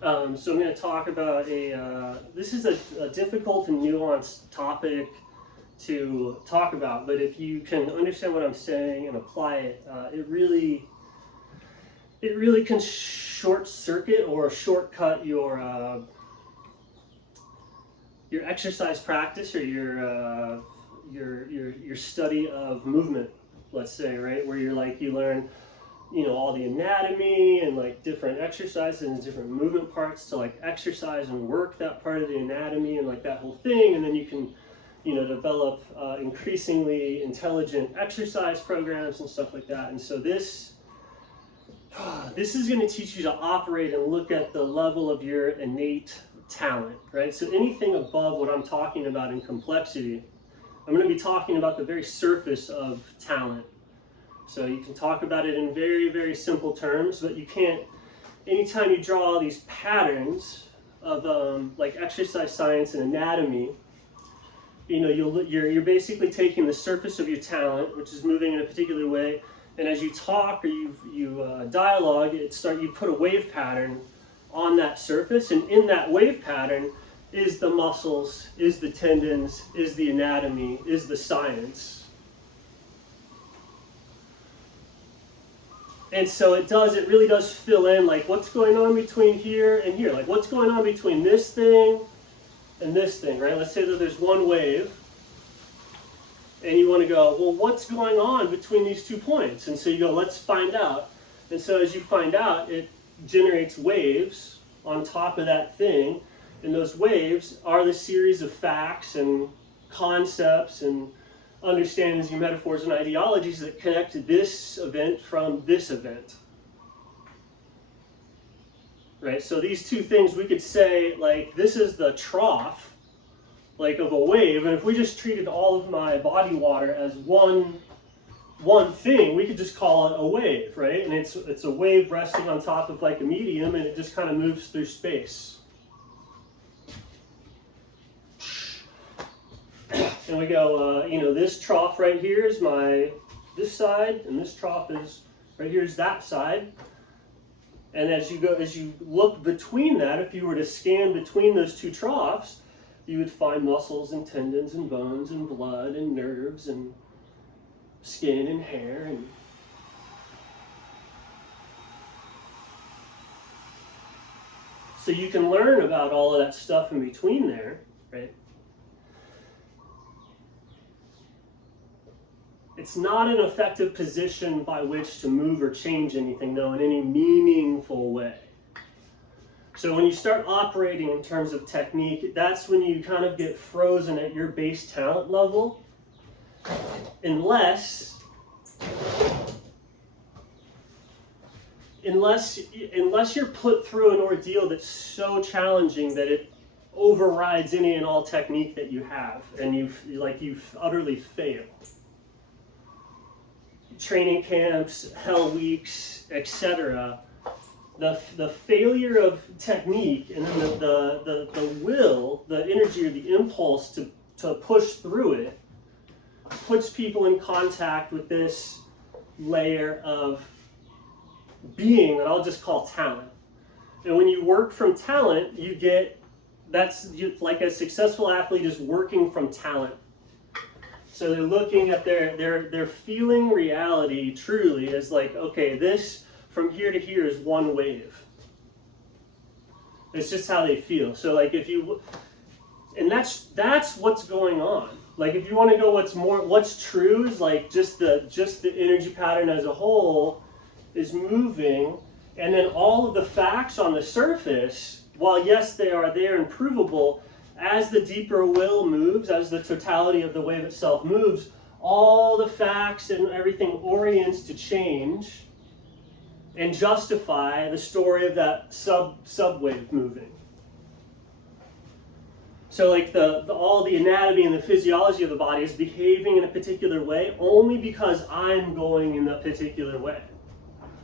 So I'm going to talk about this is a difficult and nuanced topic to talk about, but if you can understand what I'm saying and apply it, it really can short circuit or shortcut your exercise practice or your study of movement, let's say, right? Where you learn, all the anatomy and like different exercises and different movement parts to like exercise and work that part of the anatomy and like that whole thing, and then you can, develop increasingly intelligent exercise programs and stuff like that. And so this is going to teach you to operate and look at the level of your innate talent, right? So anything above what I'm talking about in complexity, I'm going to be talking about the very surface of talent. So you can talk about it in very, very simple terms, but you can't, anytime you draw all these patterns of like exercise science and anatomy, you're basically taking the surface of your talent, which is moving in a particular way, and as you talk or you dialogue, you put a wave pattern on that surface, and in that wave pattern is the muscles, is the tendons, is the anatomy, is the science. And so it really does fill in like what's going on between here and here, like what's going on between this thing and this thing, right? Let's say that there's one wave, and you want to go, well, what's going on between these 2 points? And so you go, let's find out. And so as you find out, it generates waves on top of that thing, and those waves are the series of facts and concepts and understandings and metaphors and ideologies that connect this event from this event. Right? So these 2 things, we could say, like, this is the trough, like, of a wave, and if we just treated all of my body water as one thing, we could just call it a wave, right? And it's a wave resting on top of like a medium, and it just kind of moves through space. And we go, this trough right here is this side, and this trough is right here is that side. And as you look between that, if you were to scan between those 2 troughs, you would find muscles and tendons and bones and blood and nerves and skin and hair. And so you can learn about all of that stuff in between there, right? It's not an effective position by which to move or change anything, though, in any meaningful way. So when you start operating in terms of technique, that's when you kind of get frozen at your base talent level, unless you're put through an ordeal that's so challenging that it overrides any and all technique that you have, and you've utterly failed. Training camps, hell weeks, etc. The failure of technique, and then the will, the energy or the impulse to push through it, puts people in contact with this layer of being that I'll just call talent. And when you work from talent, like a successful athlete is working from talent. So they're looking at they're feeling reality truly as like, okay, this from here to here is one wave. It's just how they feel. So like and that's what's going on. Like if you want to go what's true is like just the energy pattern as a whole is moving, and then all of the facts on the surface, while yes they are there and provable, as the deeper will moves, as the totality of the wave itself moves, all the facts and everything orients to change and justify the story of that subwave moving. So like all the anatomy and the physiology of the body is behaving in a particular way only because I'm going in a particular way.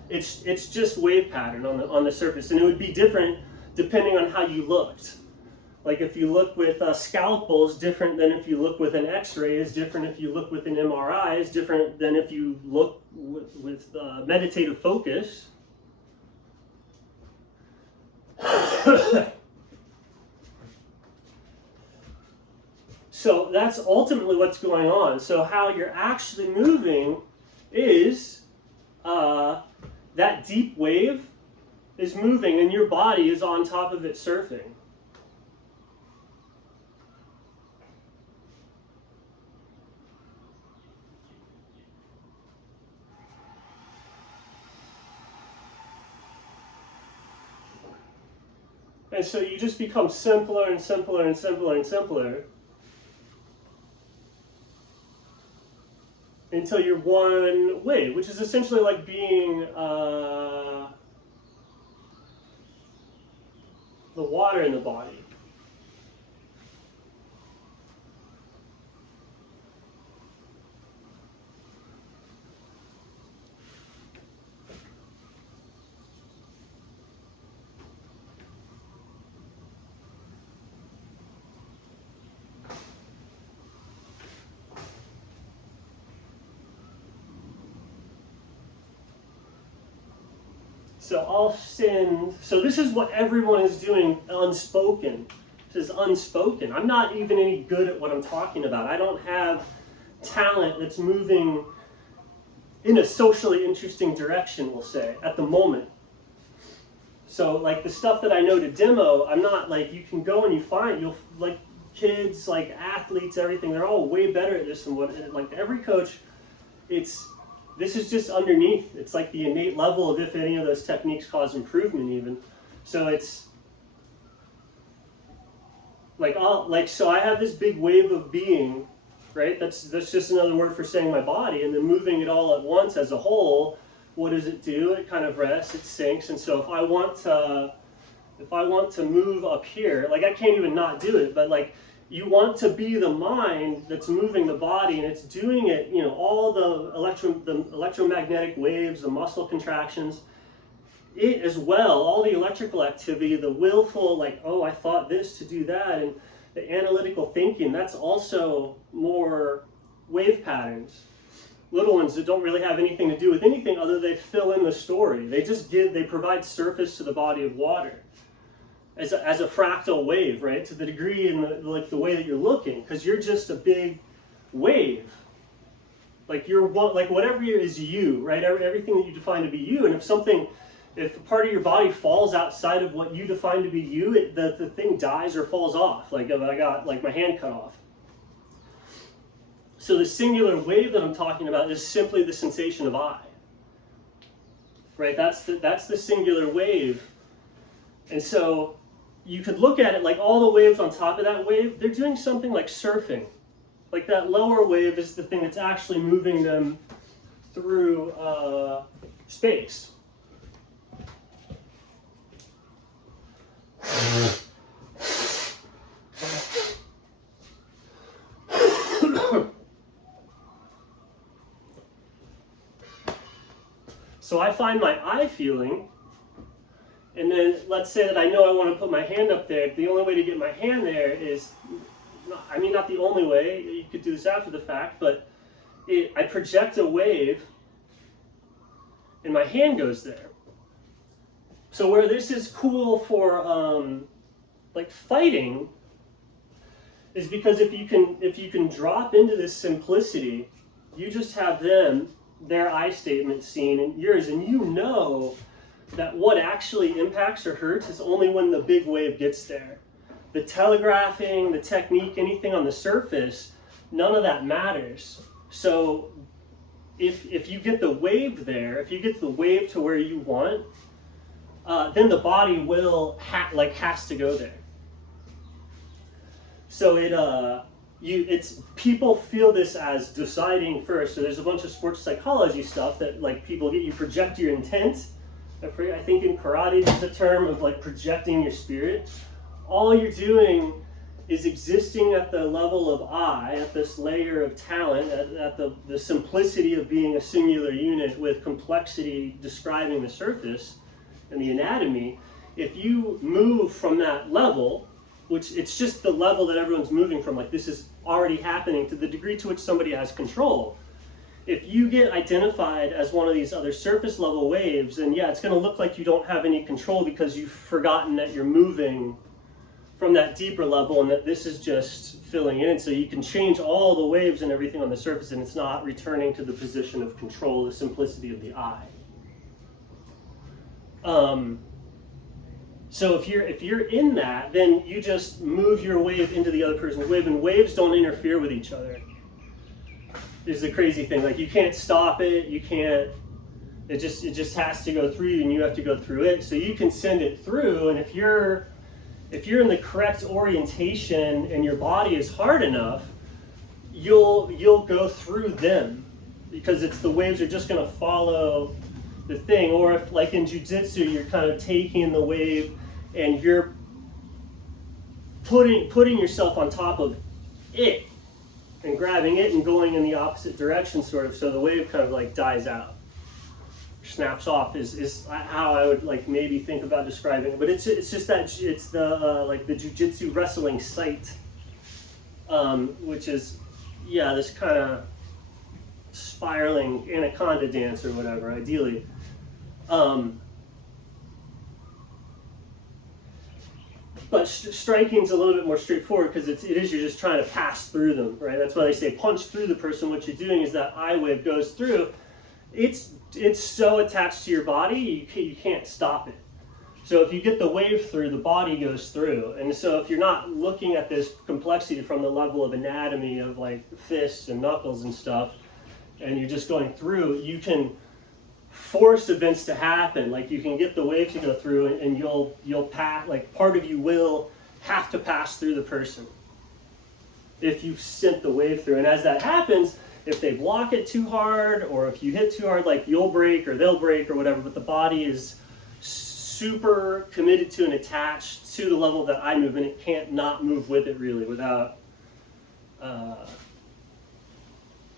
It's just wave pattern on the surface, and it would be different depending on how you looked. Like if you look with a scalpel is different than if you look with an X-ray, is different if you look with an MRI, is different than if you look with meditative focus. So that's ultimately what's going on. So how you're actually moving is that deep wave is moving and your body is on top of it surfing. And so you just become simpler and simpler and simpler and simpler until you're one wave, which is essentially like being the water in the body. So I'll send, so this is what everyone is doing unspoken. This is unspoken. I'm not even any good at what I'm talking about. I don't have talent that's moving in a socially interesting direction, we'll say, at the moment. So like the stuff that I know to demo, I'm not like, you can go and you find, you'll like kids, like athletes, everything, they're all way better at this than what, like every coach, this is just underneath. It's like the innate level of if any of those techniques cause improvement even. So it's like, so I have this big wave of being, right? That's just another word for saying my body, and then moving it all at once as a whole, what does it do? It kind of rests, it sinks, and so if I want to move up here, like I can't even not do it, but like you want to be the mind that's moving the body, and it's doing it, you know, all the electromagnetic waves, the muscle contractions, it as well, all the electrical activity, the willful, like, oh, I thought this to do that, and the analytical thinking, that's also more wave patterns. Little ones that don't really have anything to do with anything other than they fill in the story. They provide surface to the body of water. As a fractal wave, right? To the degree and the way that you're looking, because you're just a big wave. Like you're one, like whatever is you, right? Everything that you define to be you, and if a part of your body falls outside of what you define to be you, the thing dies or falls off. Like if I got like my hand cut off. So the singular wave that I'm talking about is simply the sensation of I. Right? That's the singular wave, and so you could look at it like all the waves on top of that wave, they're doing something like surfing. Like that lower wave is the thing that's actually moving them through space. So I find my I feeling, and then let's say that I know I want to put my hand up there. The only way to get my hand there is, I mean, not the only way, you could do this after the fact, but I project a wave and my hand goes there. So where this is cool for like fighting is because if you can drop into this simplicity, you just have their I statement seen and yours, and you know that what actually impacts or hurts is only when the big wave gets there. The telegraphing, the technique, anything on the surface, none of that matters. So if you get the wave there, if you get the wave to where you want, then the body will has to go there. So people feel this as deciding first. So there's a bunch of sports psychology stuff that like people get, you project your intent. I think in karate there's a term of like projecting your spirit. All you're doing is existing at the level of I, at this layer of talent, at the simplicity of being a singular unit with complexity describing the surface and the anatomy. If you move from that level, which it's just the level that everyone's moving from, like this is already happening to the degree to which somebody has control. if you get identified as one of these other surface level waves, then yeah, it's going to look like you don't have any control because you've forgotten that you're moving from that deeper level and that this is just filling in. So you can change all the waves and everything on the surface, and it's not returning to the position of control, the simplicity of the eye. So if you're in that, then you just move your wave into the other person's wave, and waves don't interfere with each other. Is the crazy thing. Like, you can't stop it, you can't, it just has to go through you, and you have to go through it. So you can send it through, and if you're in the correct orientation and your body is hard enough, you'll go through them, because it's the waves are just going to follow the thing. Or if, like in jiu-jitsu, you're kind of taking the wave and you're putting yourself on top of it and grabbing it and going in the opposite direction, sort of, so the wave kind of like dies out, snaps off, is how I would like maybe think about describing it. But it's just that it's the like the jiu-jitsu wrestling sight, which is, yeah, this kind of spiraling anaconda dance or whatever, ideally. But striking's a little bit more straightforward, because it is, you're just trying to pass through them, right? That's why they say punch through the person. What you're doing is that eye wave goes through. It's so attached to your body, you can't stop it. So if you get the wave through, the body goes through. And so if you're not looking at this complexity from the level of anatomy of like fists and knuckles and stuff, and you're just going through, you can force events to happen. Like, you can get the wave to go through, and you'll pass, like part of you will have to pass through the person if you've sent the wave through. And as that happens, if they block it too hard, or if you hit too hard, like, you'll break or they'll break or whatever, but the body is super committed to and attached to the level that I move, and it can't not move with it, really, without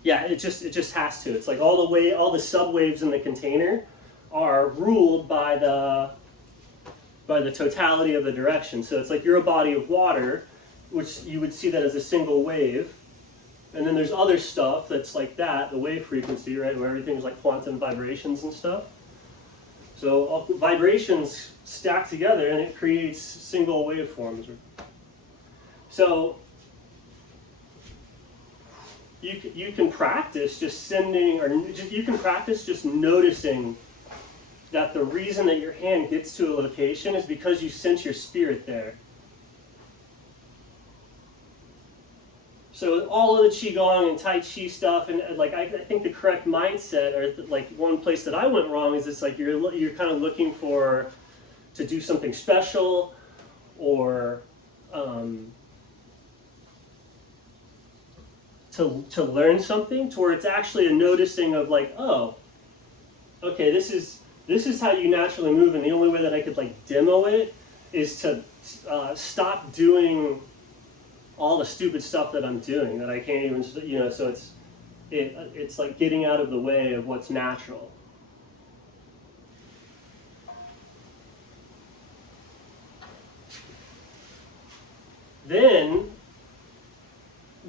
yeah, it just has to. It's like all the subwaves in the container are ruled by the totality of the direction. So it's like you're a body of water, which you would see that as a single wave. And then there's other stuff that's like that, the wave frequency, right, where everything's like quantum vibrations and stuff. So all vibrations stack together, and it creates single waveforms. So you can practice just sending, or you can practice just noticing that the reason that your hand gets to a location is because you sense your spirit there. So all of the Qigong and Tai Chi stuff, and like I think the correct mindset, or like one place that I went wrong, is it's like you're kind of looking to do something special, or to learn something, to where it's actually a noticing of like, oh, okay, this is how you naturally move, and the only way that I could like demo it is to stop doing all the stupid stuff that I'm doing that I can't even, so it's like getting out of the way of what's natural. Then,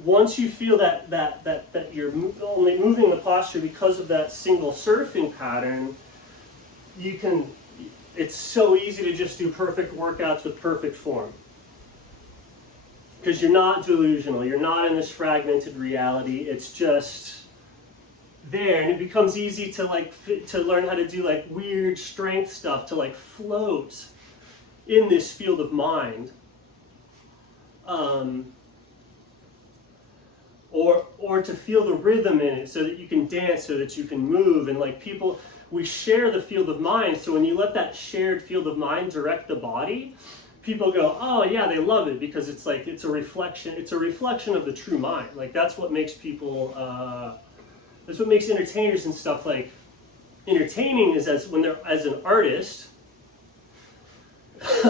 once you feel that you're only moving the posture because of that single surfing pattern, it's so easy to just do perfect workouts with perfect form. Because you're not delusional, you're not in this fragmented reality, it's just there, and it becomes easy to learn how to do like weird strength stuff, to like float in this field of mind. Or to feel the rhythm in it, so that you can dance, so that you can move, and like people, we share the field of mind, so when you let that shared field of mind direct the body, people go, oh yeah, they love it, because it's like, it's a reflection of the true mind. Like that's what makes people, that's what makes entertainers and stuff like entertaining, is when they're, as an artist,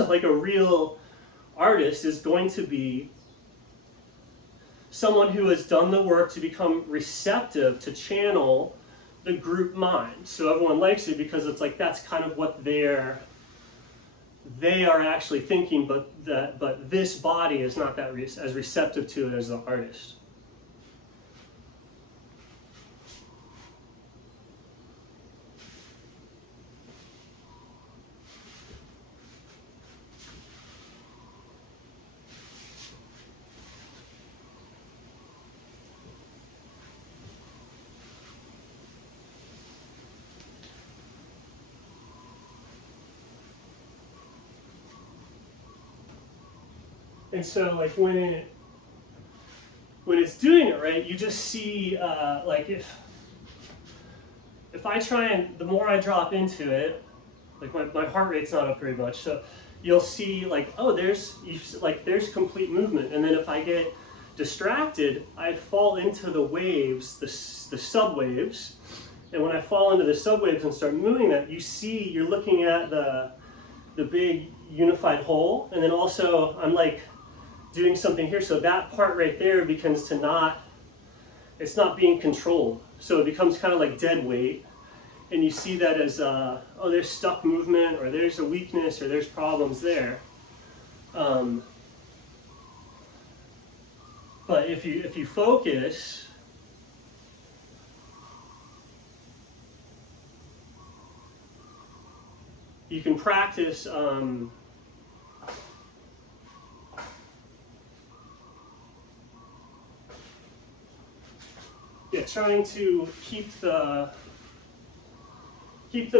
like a real artist is going to be someone who has done the work to become receptive to channel the group mind. So everyone likes it because it's like that's kind of what they are actually thinking, but this body is not that as receptive to it as the artist. And so like when it's doing it right, you just see like if I try and the more I drop into it, like my heart rate's not up very much, so you'll see like, oh, there's complete movement. And then if I get distracted, I fall into the waves, the subwaves. And when I fall into the subwaves and start moving that, you're looking at the big unified whole. And then also I'm like doing something here. So that part right there begins to it's not being controlled. So it becomes kind of like dead weight. And you see that as, oh, there's stuck movement, or there's a weakness, or there's problems there. But if you focus, you can practice trying to keep the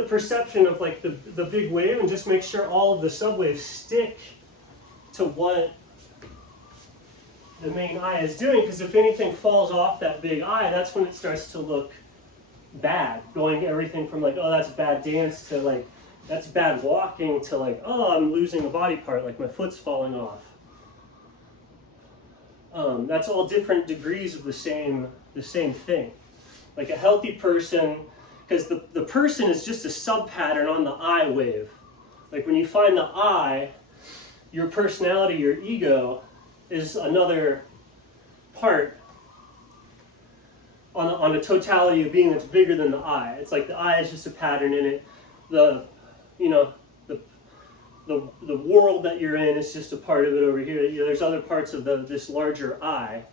perception of like the big wave, and just make sure all of the subwaves stick to what the main eye is doing, because if anything falls off that big eye, that's when it starts to look bad, going everything from like, oh, that's bad dance, to like, that's bad walking, to like, oh, I'm losing a body part, like my foot's falling off. That's all different degrees of the same thing. Like a healthy person, because the person is just a sub-pattern on the I wave. Like when you find the I, your personality, your ego, is another part on a totality of being that's bigger than the I. It's like the I is just a pattern in it. The world that you're in is just a part of it over here. There's other parts of this larger I.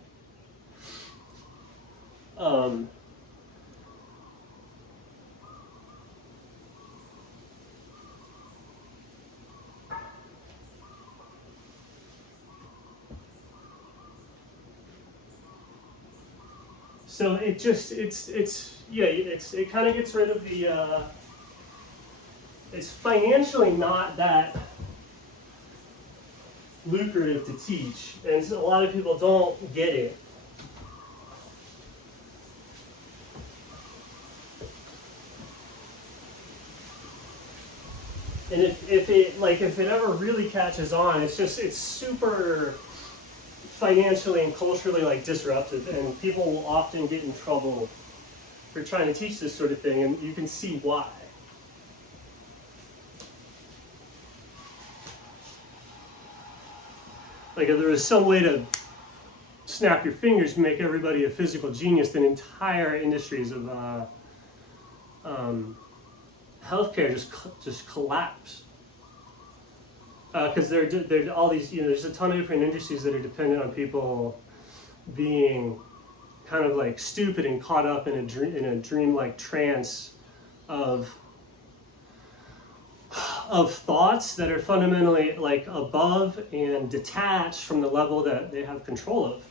So it kind of gets rid of the. It's financially not that lucrative to teach, and so a lot of people don't get it. And if it ever really catches on, it's super financially and culturally like disruptive, and people will often get in trouble for trying to teach this sort of thing, and you can see why. Like if there was some way to snap your fingers and make everybody a physical genius, then entire industries of healthcare just collapse. Because there are all these, there's a ton of different industries that are dependent on people being kind of like stupid and caught up in a dream-like trance of thoughts that are fundamentally like above and detached from the level that they have control of.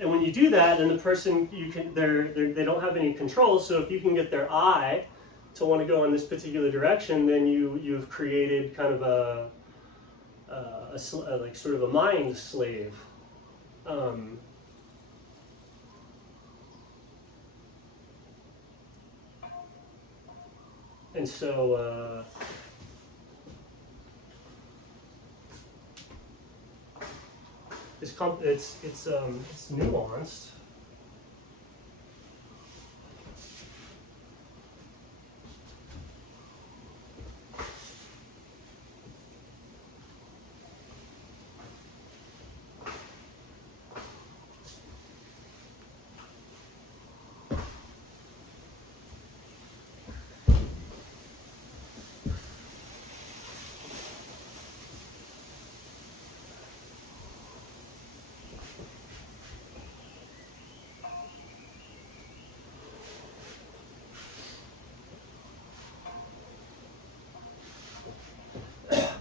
And when you do that, then the person they don't have any control. So if you can get their eye to want to go in this particular direction, then you've created kind of a like sort of a mind slave. And so it's nuanced.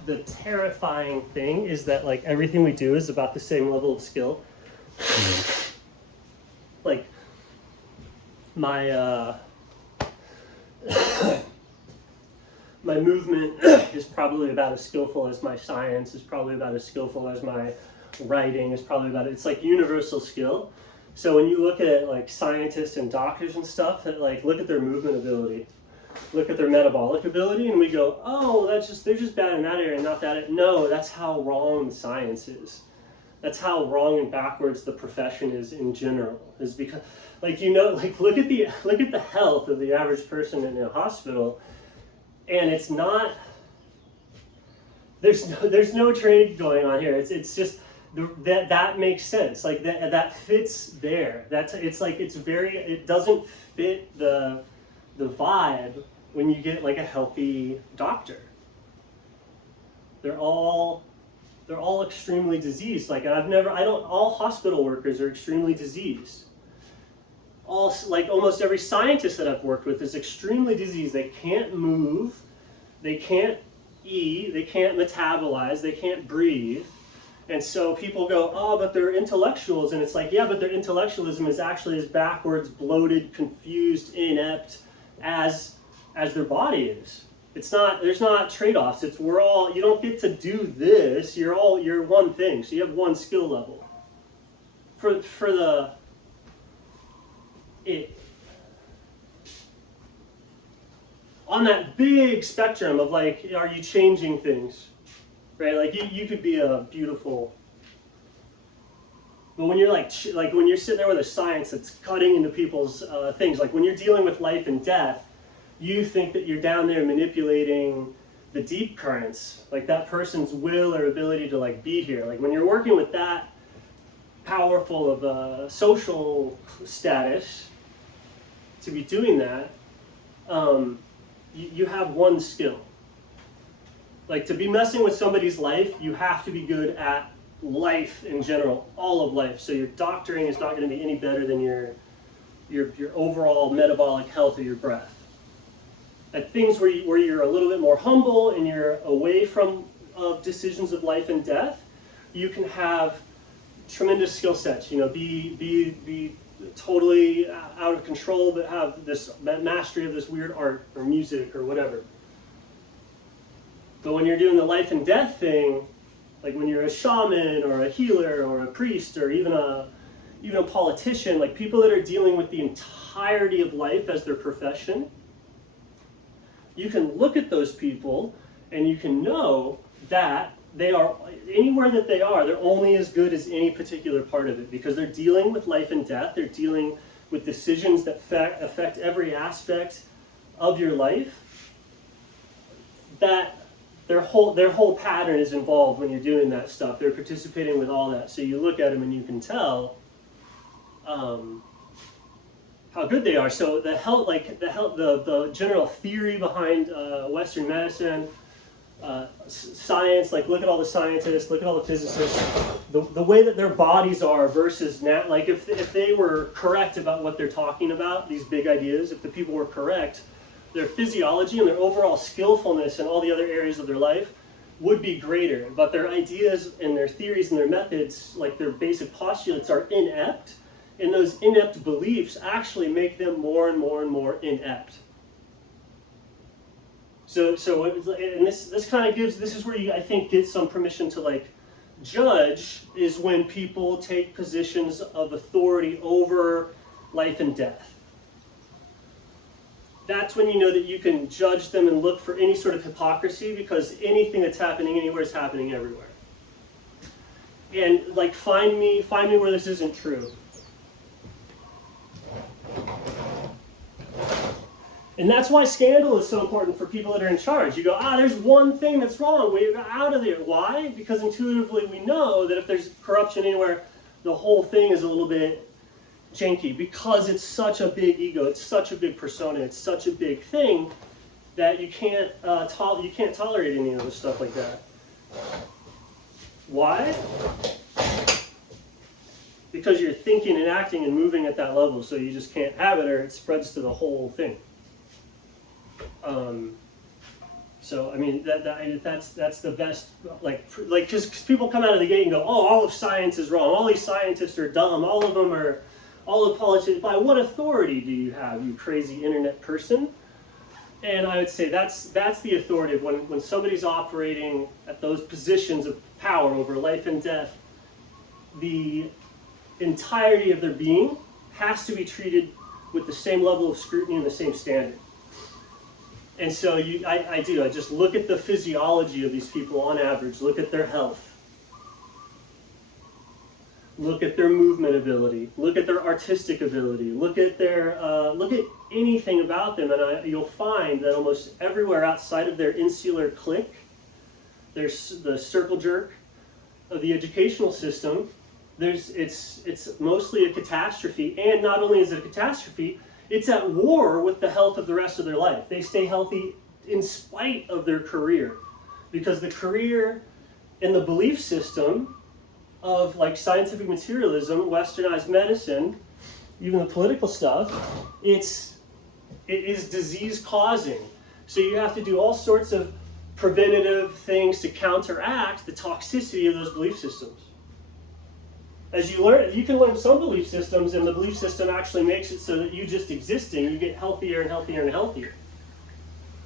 The terrifying thing is that like everything we do is about the same level of skill. Like my my movement is probably about as skillful as my science, is probably about as skillful as my writing, is probably about, it's like universal skill. So when you look at like scientists and doctors and stuff, that like look at their movement ability, look at their metabolic ability, and we go, oh, they're just bad in that area, not that. No, that's how wrong the science is. That's how wrong and backwards the profession is in general. Is because, like, you know, like look at the health of the average person in a hospital, and it's not. There's no trade going on here. It's just that makes sense. Like that fits there. It doesn't fit the vibe when you get like a healthy doctor. They're all extremely diseased. Like all hospital workers are extremely diseased. Almost every scientist that I've worked with is extremely diseased. They can't move, they can't eat, they can't metabolize, they can't breathe. And so people go, oh, but they're intellectuals. And it's like, yeah, but their intellectualism is actually as backwards, bloated, confused, inept as their body is. There's not trade-offs. You don't get to do this. You're one thing. So you have one skill level. On that big spectrum of like, are you changing things? Right? Like you could be a beautiful, but when you're when you're sitting there with a science that's cutting into people's things, like when you're dealing with life and death, you think that you're down there manipulating the deep currents, like that person's will or ability to like be here. Like when you're working with that powerful of a social status to be doing that, you have one skill. Like to be messing with somebody's life, you have to be good at life in general, all of life. So your doctoring is not going to be any better than your overall metabolic health of your breath. At things where you're a little bit more humble and you're away from decisions of life and death, you can have tremendous skill sets. You know, be totally out of control, but have this mastery of this weird art or music or whatever. But when you're doing the life and death thing, like when you're a shaman or a healer or a priest or even a politician, like people that are dealing with the entirety of life as their profession, you can look at those people and you can know that they are, anywhere that they are, they're only as good as any particular part of it because they're dealing with life and death, they're dealing with decisions that affect every aspect of your life, that their whole pattern is involved when you're doing that stuff. They're participating with all that. So you look at them and you can tell how good they are. So the general theory behind Western medicine, science, like look at all the scientists, look at all the physicists, the way that their bodies are versus like if they were correct about what they're talking about, these big ideas, if the people were correct, their physiology and their overall skillfulness in all the other areas of their life would be greater. But their ideas and their theories and their methods, like their basic postulates, are inept, and those inept beliefs actually make them more and more and more inept. So and this kind of gives, this is where you, I think, get some permission to like judge, is when people take positions of authority over life and death. That's when you know that you can judge them and look for any sort of hypocrisy, because anything that's happening anywhere is happening everywhere. And like find me where this isn't true. And that's why scandal is so important for people that are in charge. You go, there's one thing that's wrong, we're out of there. Why? Because intuitively we know that if there's corruption anywhere, the whole thing is a little bit janky, because it's such a big ego, it's such a big persona, it's such a big thing that you can't tolerate any of this stuff like that. Why? Because you're thinking and acting and moving at that level, so you just can't have it, or it spreads to the whole thing. So I mean that's the best, like because people come out of the gate and go, all of science is wrong, all these scientists are dumb, all of them are. All the politicians, by what authority do you have, you crazy internet person? And I would say that's the authoritative. When somebody's operating at those positions of power over life and death, the entirety of their being has to be treated with the same level of scrutiny and the same standard. And so I just look at the physiology of these people on average, look at their health, look at their movement ability, look at their artistic ability, look at anything about them, and you'll find that almost everywhere outside of their insular clique, there's the circle jerk of the educational system. It's mostly a catastrophe, and not only is it a catastrophe, it's at war with the health of the rest of their life. They stay healthy in spite of their career, because the career and the belief system of like scientific materialism, westernized medicine, even the political stuff, it is disease causing. So you have to do all sorts of preventative things to counteract the toxicity of those belief systems. As you learn, you can learn some belief systems, and the belief system actually makes it so that you just existing, you get healthier and healthier and healthier.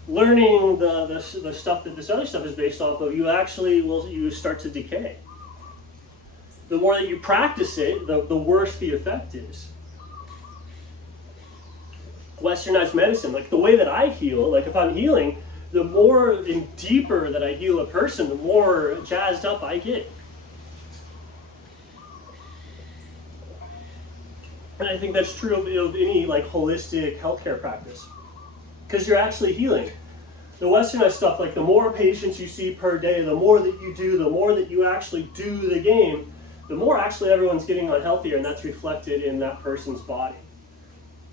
Learning the stuff that this other stuff is based off of, you start to decay. The more that you practice it, the worse the effect is. Westernized medicine, like the way that I heal, like if I'm healing, the more and deeper that I heal a person, the more jazzed up I get. And I think that's true of any like holistic healthcare practice, because you're actually healing. The westernized stuff, like the more patients you see per day, the more that you do, the more that you actually do the game, the more actually everyone's getting unhealthier, and that's reflected in that person's body.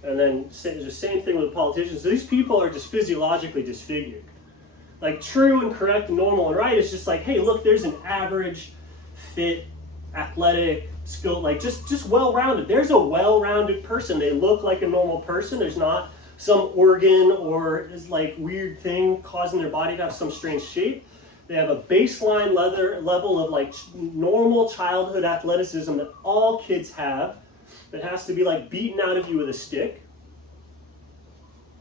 And then the same thing with politicians. These people are just physiologically disfigured. Like true and correct and normal and right is just like, hey, look, there's an average, fit, athletic, skill, like just well-rounded. There's a well-rounded person. They look like a normal person. There's not some organ or is like weird thing causing their body to have some strange shape. They have a baseline level of like normal childhood athleticism that all kids have, that has to be like beaten out of you with a stick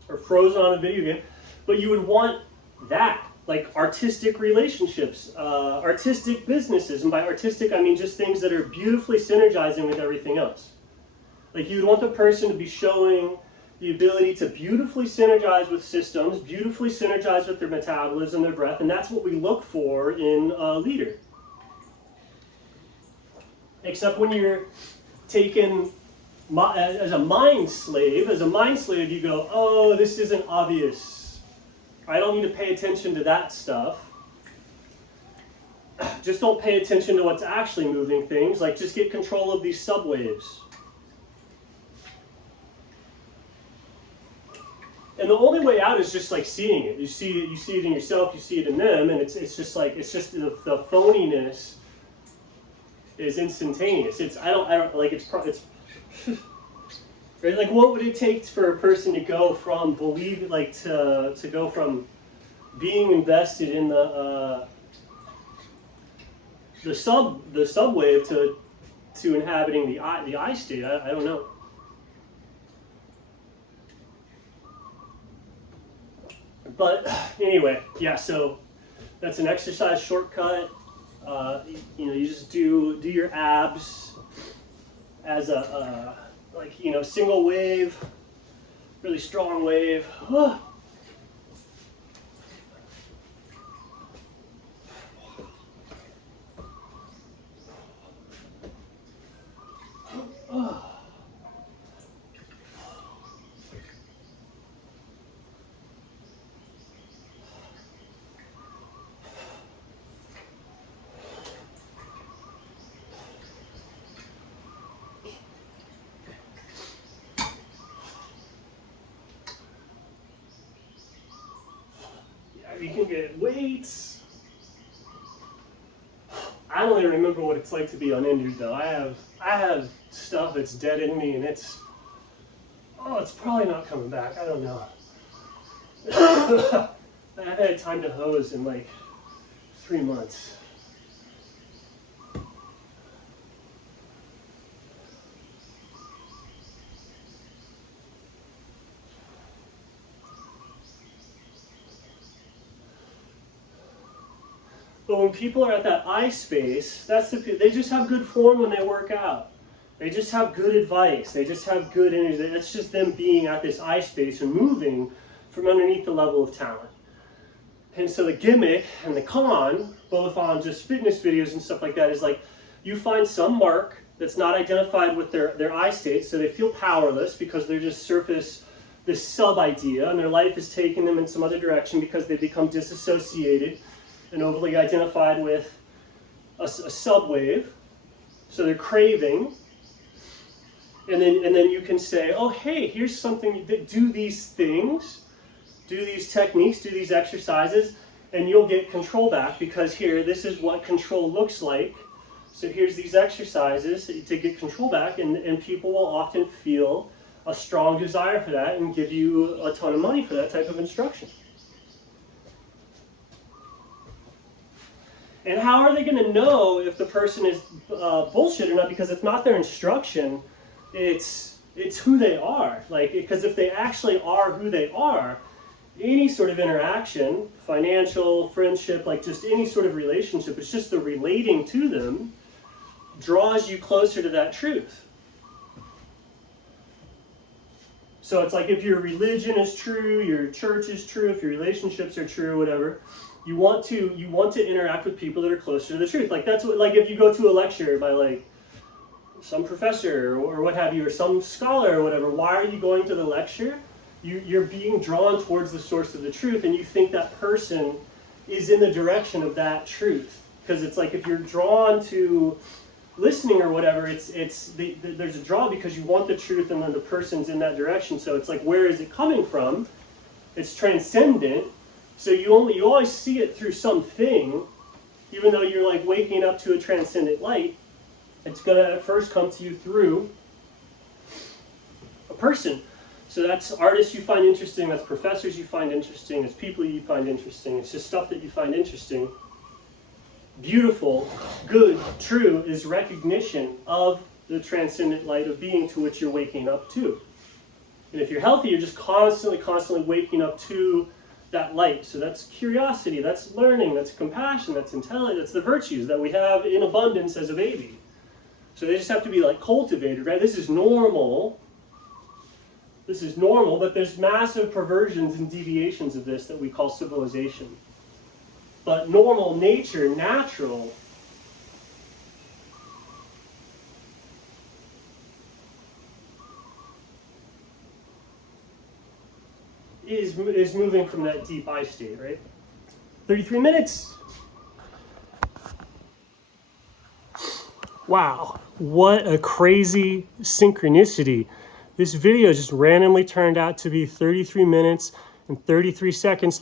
or frozen on a video game. But you would want that, like artistic relationships, artistic businesses, and by artistic I mean just things that are beautifully synergizing with everything else. Like you'd want the person to be showing the ability to beautifully synergize with systems, beautifully synergize with their metabolism, their breath, and that's what we look for in a leader. Except when you're taken as a mind slave you go, oh, this isn't obvious. I don't need to pay attention to that stuff. Just don't pay attention to what's actually moving things. Like just get control of these subwaves. And the only way out is just like seeing it. You see it in yourself, you see it in them, and it's just the phoniness is instantaneous. It's right? Like what would it take for a person to go from to go from being invested in the subwave to inhabiting the I state? I don't know. But anyway, yeah, so that's an exercise shortcut. You just do your abs as a single wave, really strong wave. You can get weights. I don't even remember what it's like to be uninjured though. I have stuff that's dead in me, and it's probably not coming back. I don't know. I haven't had time to hose in like 3 months. But when people are at that I space, they just have good form when they work out. They just have good advice. They just have good energy. That's just them being at this I space and moving from underneath the level of talent. And so the gimmick and the con, both on just fitness videos and stuff like that, is like you find some mark that's not identified with their I state, so they feel powerless because they're just surface this sub-idea, and their life is taking them in some other direction because they become disassociated and overly identified with a sub-wave. So they're craving. And then you can say, oh, hey, here's something that do these things, do these techniques, do these exercises, and you'll get control back because here, this is what control looks like. So here's these exercises to get control back, and people will often feel a strong desire for that and give you a ton of money for that type of instruction. And how are they going to know if the person is bullshit or not? Because it's not their instruction. It's who they are. Like, because if they actually are who they are, any sort of interaction, financial, friendship, like just any sort of relationship, it's just the relating to them draws you closer to that truth. So it's like if your religion is true, your church is true, if your relationships are true, whatever, you want to interact with people that are closer to the truth. Like that's what, like if you go to a lecture by like some professor or what have you, or some scholar or whatever, why are you going to the lecture? You're being drawn towards the source of the truth, and you think that person is in the direction of that truth. Because it's like if you're drawn to listening or whatever, there's a draw because you want the truth, and then the person's in that direction. So it's like, where is it coming from? It's transcendent. So you always see it through something, even though you're like waking up to a transcendent light. It's going to at first come to you through a person. So that's artists you find interesting, that's professors you find interesting, it's people you find interesting, it's just stuff that you find interesting. Beautiful, good, true is recognition of the transcendent light of being to which you're waking up to. And if you're healthy, you're just constantly waking up to that light. So that's curiosity, that's learning, that's compassion, that's intelligence, that's the virtues that we have in abundance as a baby. So they just have to be like cultivated, right? This is normal. This is normal, but there's massive perversions and deviations of this that we call civilization. But normal nature, natural, is moving from that deep I state, right? 33 minutes. Wow, what a crazy synchronicity. This video just randomly turned out to be 33 minutes and 33 seconds.